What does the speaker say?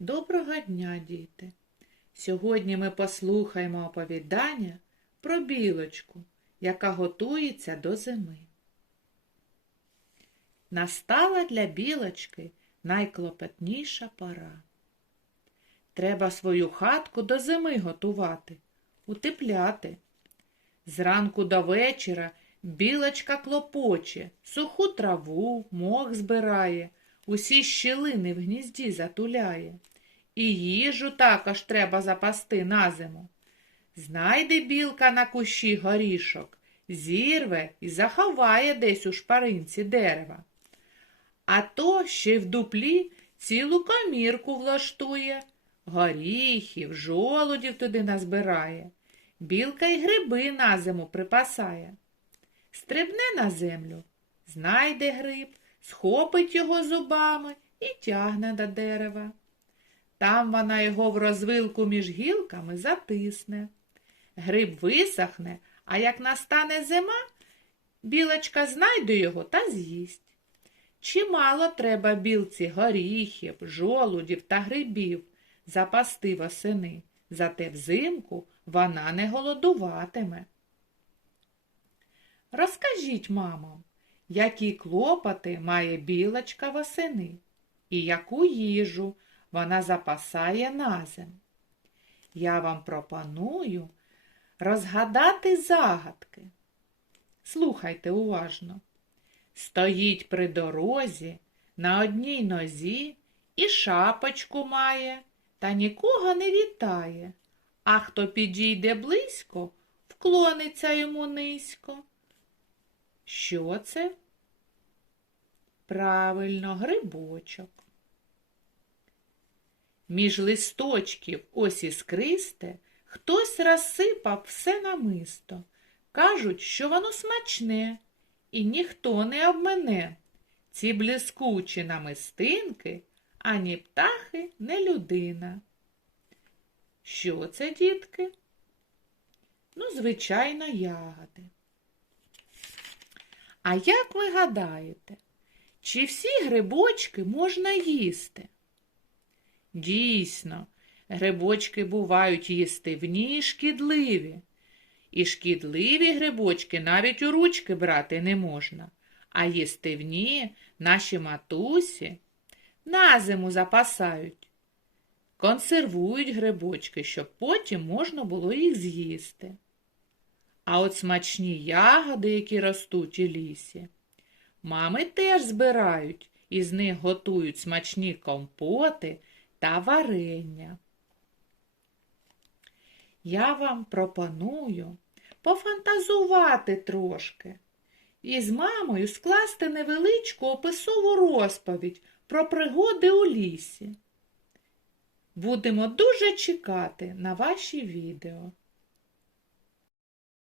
Доброго дня, діти! Сьогодні ми послухаємо оповідання про білочку, яка готується до зими. Настала для білочки найклопотніша пора. Треба свою хатку до зими готувати, утепляти. Зранку до вечора білочка клопоче, суху траву, мох збирає, усі щілини в гнізді затуляє. І їжу також треба запасти на зиму. Знайде білка на кущі горішок, зірве і заховає десь у шпаринці дерева. А то ще й в дуплі цілу комірку влаштує, горіхів, жолудів туди назбирає, білка й гриби на зиму припасає. Стрибне на землю, знайде гриб, схопить його зубами і тягне до дерева. Там вона його в розвилку між гілками затисне. Гриб висохне, а як настане зима, білочка знайде його та з'їсть. Чимало треба білці горіхів, жолудів та грибів запасти восени, зате взимку вона не голодуватиме. Розкажіть, мамо, які клопоти має білочка восени і яку їжу вона запасає на зим. Я вам пропоную розгадати загадки. Слухайте уважно. Стоїть при дорозі на одній нозі і шапочку має, та нікого не вітає. А хто підійде близько, вклониться йому низько. Що це? Правильно, грибочок. Між листочків ось іскристе хтось розсипав все намисто. Кажуть, що воно смачне, і ніхто не обмене. Ці блискучі намистинки ані птахи, не людина. Що це, дітки? Ну, звичайно, ягоди. А як ви гадаєте, чи всі грибочки можна їсти? Дійсно, грибочки бувають їстивні і шкідливі. І шкідливі грибочки навіть у ручки брати не можна, а їстивні наші матусі на зиму запасають. Консервують грибочки, щоб потім можна було їх з'їсти. А от смачні ягоди, які ростуть у лісі, мами теж збирають і з них готують смачні компоти та варення. Я вам пропоную пофантазувати трошки і з мамою скласти невеличку описову розповідь про пригоди у лісі. Будемо дуже чекати на ваші відео.